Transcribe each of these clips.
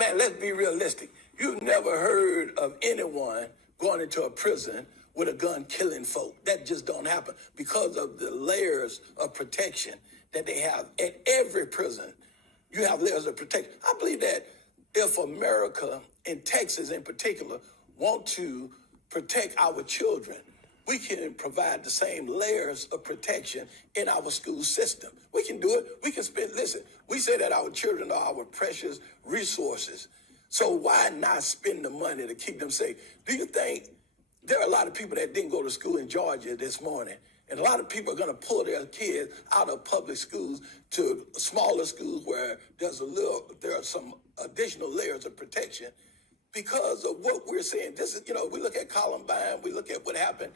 Man, let's be realistic. You've never heard of anyone going into a prison with a gun killing folk. That just don't happen because of the layers of protection that they have at every prison. You have layers of protection. I believe that if America, and Texas in particular, want to protect our children, we can provide the same layers of protection in our school system. We can do it. We can listen, we say that our children are our precious resources. So why not spend the money to keep them safe? Do you think there are a lot of people that didn't go to school in Georgia this morning? And a lot of people are going to pull their kids out of public schools to smaller schools where there are some additional layers of protection because of what we're seeing. This is, we look at Columbine, we look at what happened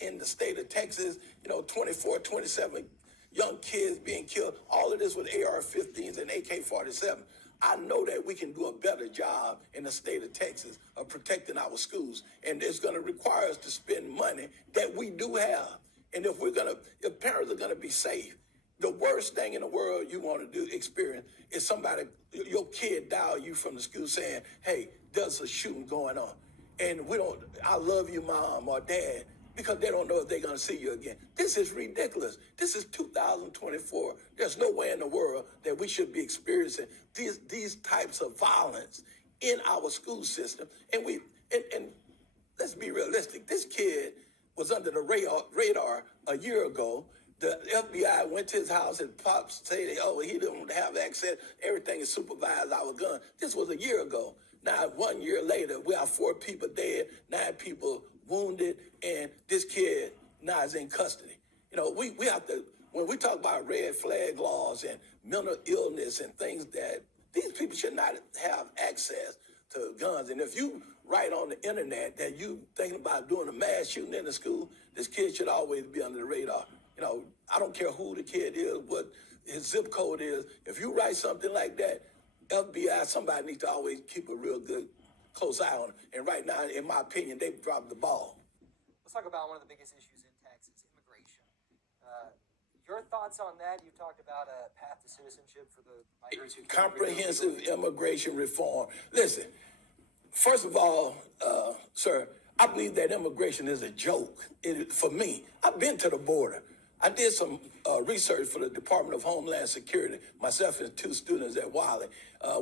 in the state of Texas, 24, 27 young kids being killed, all of this with AR-15s and AK-47. I know that we can do a better job in the state of Texas of protecting our schools. And it's going to require us to spend money that we do have. And if parents are going to be safe, the worst thing in the world you want to experience is your kid dial you from the school saying, hey, there's a shooting going on. And I love you, mom or dad, because they don't know if they're going to see you again. This is ridiculous. This is 2024. There's no way in the world that we should be experiencing these types of violence in our school system. And let's be realistic. This kid was under the radar a year ago. The FBI went to his house and pops say, he don't have access. Everything is supervised, our gun. This was a year ago. Now, 1 year later, we have 4 people dead, 9 people wounded, and this kid now is in custody. We have to, when we talk about red flag laws and mental illness and things that these people should not have access to guns. And if you write on the internet that you thinking about doing a mass shooting in the school, this kid should always be under the radar. I don't care who the kid is, what his zip code is. If you write something like that, FBI, somebody needs to always keep a real good, close eye on it. And right now, in my opinion, they've dropped the ball. Let's talk about one of the biggest issues in Texas, immigration. Your thoughts on that? You talked about a path to citizenship for the migrants who comprehensive immigration reform. Listen, first of all, sir, I believe that immigration is a joke. For me, I've been to the border. I did some research for the Department of Homeland Security, myself and 2 students at Wiley.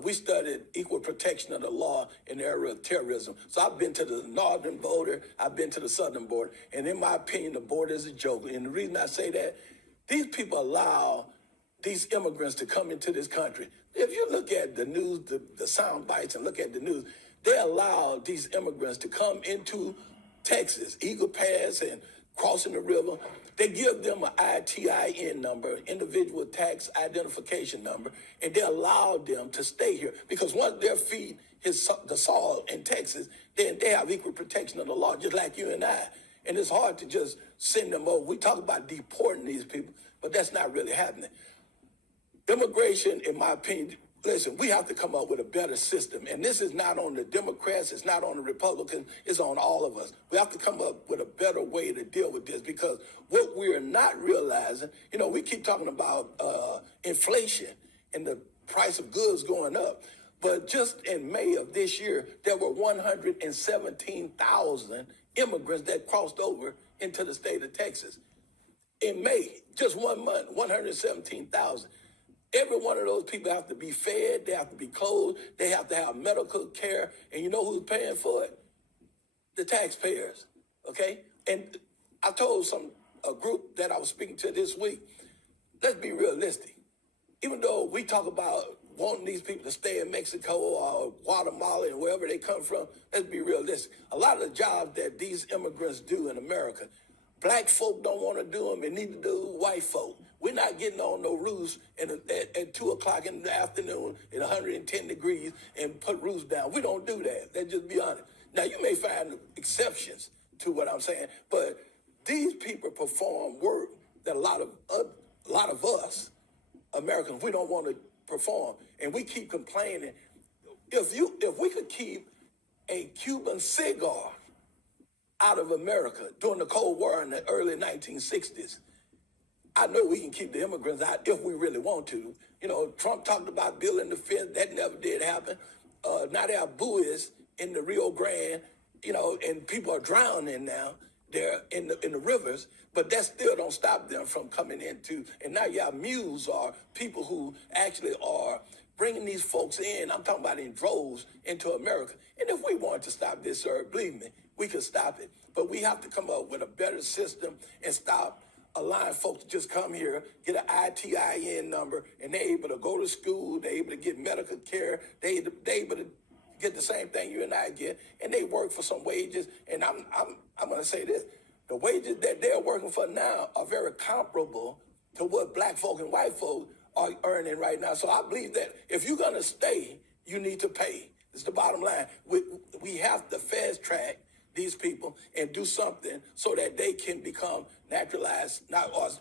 We studied equal protection of the law in the area of terrorism. So I've been to the northern border, I've been to the southern border, and in my opinion, the border is a joke. And the reason I say that, these people allow these immigrants to come into this country. If you look at the news, the sound bites, and look at the news, they allow these immigrants to come into Texas, Eagle Pass and crossing the river. They give them an ITIN number, individual tax identification number, and they allow them to stay here. Because once their feet hit the soil in Texas, then they have equal protection of the law, just like you and I. And it's hard to just send them over. We talk about deporting these people, but that's not really happening. Immigration, in my opinion, listen, we have to come up with a better system. And this is not on the Democrats, it's not on the Republicans, it's on all of us. We have to come up with a better way to deal with this, because what we're not realizing, we keep talking about inflation and the price of goods going up. But just in May of this year, there were 117,000 immigrants that crossed over into the state of Texas. In May, just 1 month, 117,000. Every one of those people have to be fed, they have to be clothed, they have to have medical care, and you know who's paying for it? The taxpayers, okay? And I told a group that I was speaking to this week, let's be realistic. Even though we talk about wanting these people to stay in Mexico or Guatemala and wherever they come from, let's be realistic. A lot of the jobs that these immigrants do in America, black folk don't want to do them, and neither do white folk. We're not getting on no roofs at 2 o'clock in the afternoon at 110 degrees and put roofs down. We don't do that. Let's just be honest. Now, you may find exceptions to what I'm saying, but these people perform work that a lot of us, Americans, we don't want to perform. And we keep complaining. If we could keep a Cuban cigar out of America during the Cold War in the early 1960s, I know we can keep the immigrants out if we really want to. Trump talked about building the fence. That never did happen. now there are buoys in the Rio Grande, and people are drowning now. They're in the rivers, but that still don't stop them from coming into. And now you have mules or people who actually are bringing these folks in. I'm talking about in droves into America. And if we want to stop this, sir, believe me, we can stop it. But we have to come up with a better system and stop allowing folks to just come here, get an ITIN number, and they're able to go to school, they're able to get medical care, they're able to get the same thing you and I get, and they work for some wages. And I'm going to say this: the wages that they're working for now are very comparable to what black folk and white folk are earning right now. So I believe that if you're going to stay, you need to pay. It's the bottom line. We have to fast track these people and do something so that they can become naturalized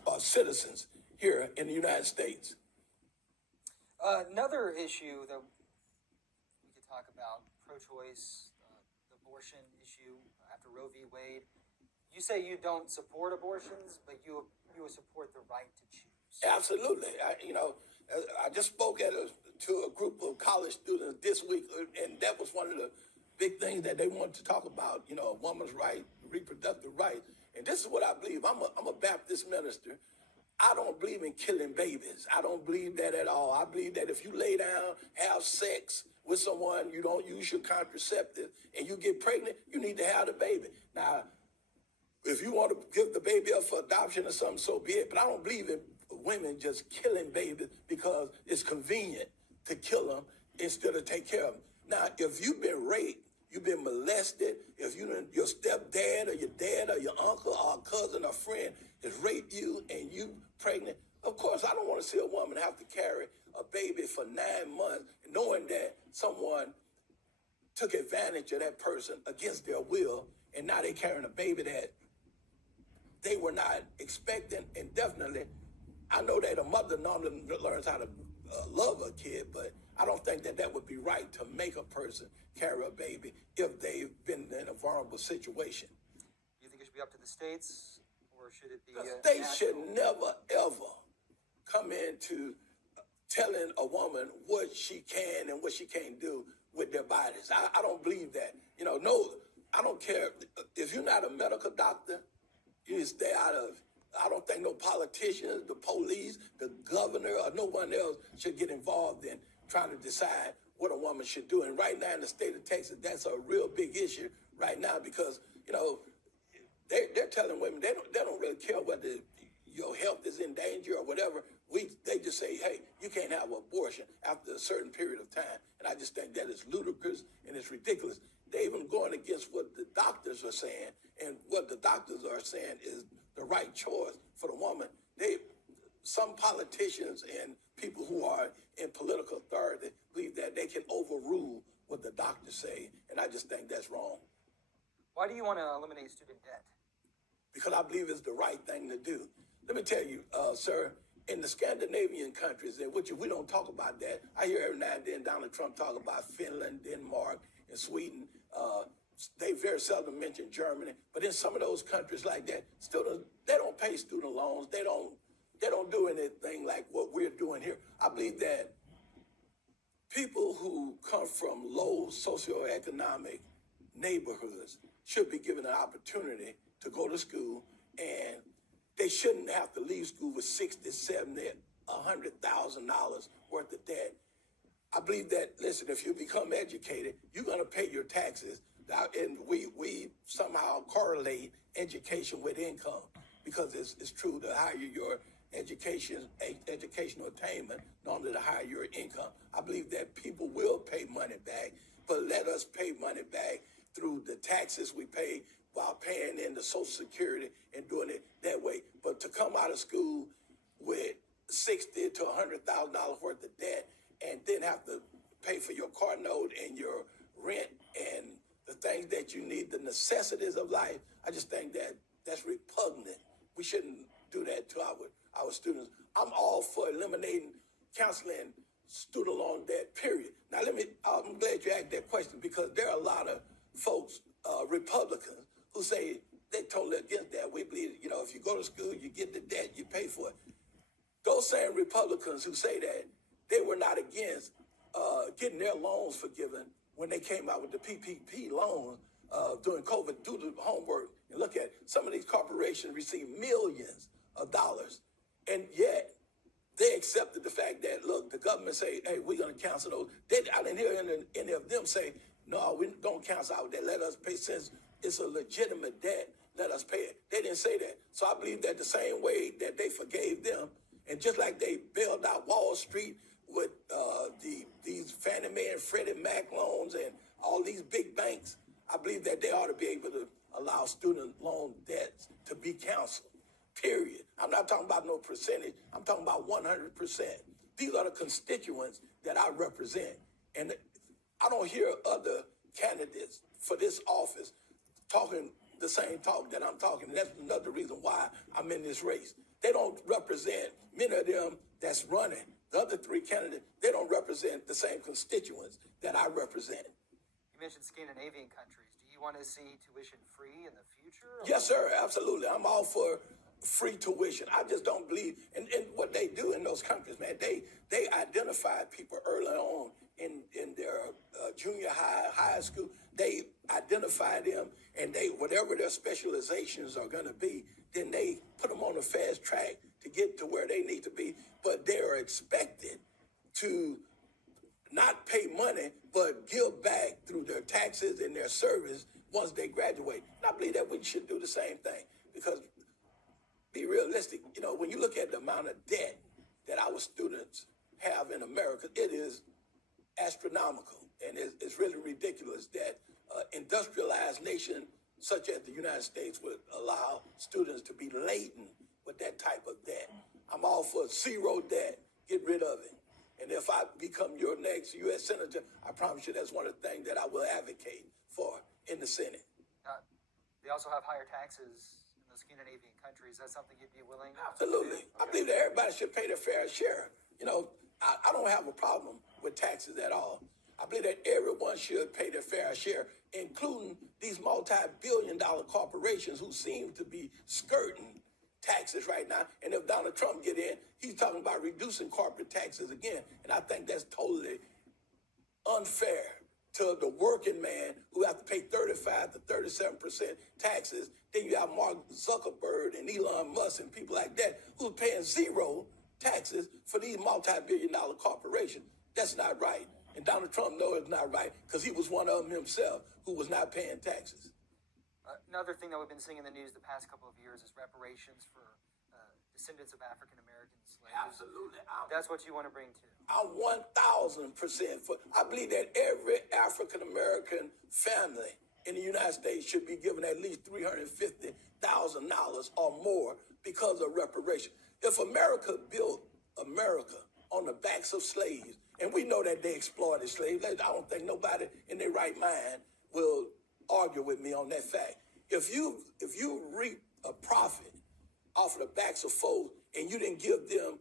or citizens here in the United States. Another issue that we could talk about, pro-choice, the abortion issue after Roe v. Wade. You say you don't support abortions, but you support the right to choose. Absolutely. I just spoke to a group of college students this week, and that was one of the big things that they wanted to talk about, a woman's right, reproductive rights. And this is what I believe. I'm a Baptist minister. I don't believe in killing babies. I don't believe that at all. I believe that if you lay down, have sex with someone, you don't use your contraceptive, and you get pregnant, you need to have the baby. Now, if you want to give the baby up for adoption or something, so be it. But I don't believe in women just killing babies because it's convenient to kill them instead of take care of them. Now, if you've been raped, you've been molested, if your stepdad or your dad or your uncle or cousin or friend has raped you and you pregnant, of course, I don't want to see a woman have to carry a baby for 9 months knowing that someone took advantage of that person against their will, and now they're carrying a baby that they were not expecting. And definitely, I know that a mother normally learns how to love a kid, but I don't think that would be right to make a person carry a baby if they've been in a vulnerable situation. Do you think it should be up to the states, or should it be? The states should never, ever come into telling a woman what she can and what she can't do with their bodies. I don't believe that. No, I don't care. If you're not a medical doctor, you need to stay out of it. I don't think no politicians, the police, the governor, or no one else should get involved in trying to decide what a woman should do. And right now in the state of Texas, that's a real big issue right now because, they're telling women they don't really care whether your health is in danger or whatever. They just say, hey, you can't have an abortion after a certain period of time. And I just think that is ludicrous and it's ridiculous. They're even going against what the doctors are saying, and what the doctors are saying is the right choice for the woman. Some politicians and people who are in political authority believe that they can overrule what the doctors say, and I just think that's wrong. Why do you want to eliminate student debt? Because I believe it's the right thing to do. Let me tell you, sir, in the Scandinavian countries, in which we don't talk about that, I hear every now and then Donald Trump talk about Finland, Denmark, and Sweden. They very seldom mention Germany, but in some of those countries like that, they don't pay student loans. They don't do anything like what we're doing here. I believe that people who come from low socioeconomic neighborhoods should be given an opportunity to go to school, and they shouldn't have to leave school with $60,000, $70,000, $100,000 worth of debt. I believe that, listen, if you become educated, you're going to pay your taxes. And we somehow correlate education with income because it's true. The higher your educational attainment, normally the higher your income. I believe that people will pay money back, but let us pay money back through the taxes we pay while paying in the Social Security and doing it that way. But to come out of school with $60,000 to $100,000 worth of debt and then have to pay for your car note and your rent and the things that you need, the necessities of life, I just think that that's repugnant. We shouldn't do that to our students. I'm all for eliminating counseling student loan debt, period. Now, I'm glad you asked that question because there are a lot of folks, Republicans, who say they're totally against that. We believe, if you go to school, you get the debt, you pay for it. Those same Republicans who say that, they were not against getting their loans forgiven when they came out with the PPP loan during COVID, do the homework and look at some of these corporations receive millions of dollars, and yet they accepted the fact that, look, the government say, hey, we're going to cancel those. I didn't hear any of them say, no, we don't cancel out that. Let us pay, since it's a legitimate debt, let us pay it. They didn't say that. So I believe that the same way that they forgave them, and just like they bailed out Wall Street with these Fannie Mae and Freddie Mac loans and all these big banks, I believe that they ought to be able to allow student loan debts to be canceled, period. I'm not talking about no percentage. I'm talking about 100%. These are the constituents that I represent. And I don't hear other candidates for this office talking the same talk that I'm talking. And that's another reason why I'm in this race. They don't represent, many of them that's running, the other three candidates, they don't represent the same constituents that I represent. You mentioned Scandinavian countries. Do you want to see tuition free in the future? Yes, sir, absolutely. I'm all for free tuition. I just don't believe in what they do in those countries, man. They identify people early on in their junior high school. They identify them, and they, whatever their specializations are going to be, then they put them on a fast track to get to where they need to be. But they are expected to not pay money, but give back through their taxes and their service once they graduate. And I believe that we should do the same thing, because be realistic. You know, when you look at the amount of debt that our students have in America, it is astronomical. And it's really ridiculous that industrialized nation such as the United States would allow students to be laden with that type of debt. I'm all for zero debt. Get rid of it. And if I become your next U.S. Senator, I promise you that's one of the things that I will advocate for in the Senate. They also have higher taxes in the Scandinavian countries. That's something you'd be willing Absolutely. to do? I believe that everybody should pay their fair share. You know, I don't have a problem with taxes at all. I believe that everyone should pay their fair share, including these multi-billion-dollar corporations who seem to be skirting taxes right now. And if Donald Trump get in, he's talking about reducing corporate taxes again. And I think that's totally unfair to the working man who have to pay 35 to 37% taxes. Then you have Mark Zuckerberg and Elon Musk and people like that who's paying zero taxes for these multi-billion-dollar corporations. That's not right. And Donald Trump knows it's not right because he was one of them himself who was not paying taxes. Another thing that we've been seeing in the news the past couple of years is reparations for descendants of African-American slaves. Absolutely. That's what you want to bring to. I'm 1,000% for. I believe that every African-American family in the United States should be given at least $350,000 or more because of reparations. If America built America on the backs of slaves, and we know that they exploited slaves, I don't think nobody in their right mind will argue with me on that fact. If you reap a profit off of the backs of folks and you didn't give them,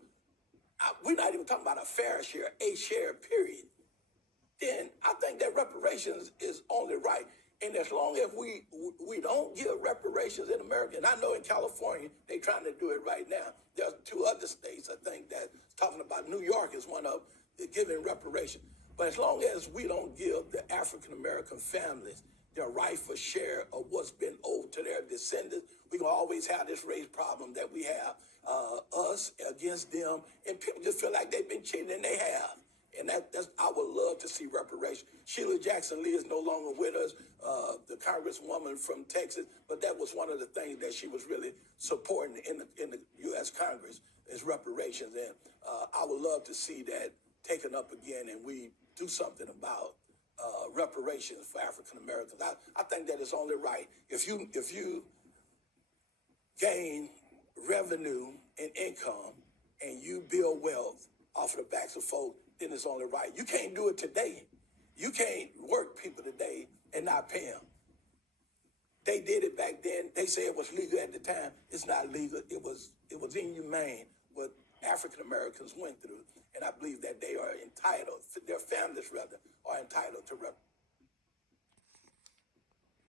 we're not even talking about a fair share, a share, period, then I think that reparations is only right. And as long as we don't give reparations in America, and I know in California, they're trying to do it right now. There's two other states, I think, that's talking about. New York is one of them, giving reparations. But as long as we don't give the African-American families their rightful share of what's been owed to their descendants, we're going to always have this race problem that we have, us against them. And people just feel like they've been cheated, and they have. And that's I would love to see reparations. Sheila Jackson Lee is no longer with us, the congresswoman from Texas, but that was one of the things that she was really supporting in the U.S. Congress is reparations. And I would love to see that taken up again, and we do something about reparations for African Americans. I think that it's only right if you gain revenue and income and you build wealth off of the backs of folks, then it's only right. You can't do it today. You can't work people today and not pay them. They did it back then. They say it was legal at the time. It's not legal. It was inhumane what African Americans went through. And I believe that they are entitled, their families rather, are entitled to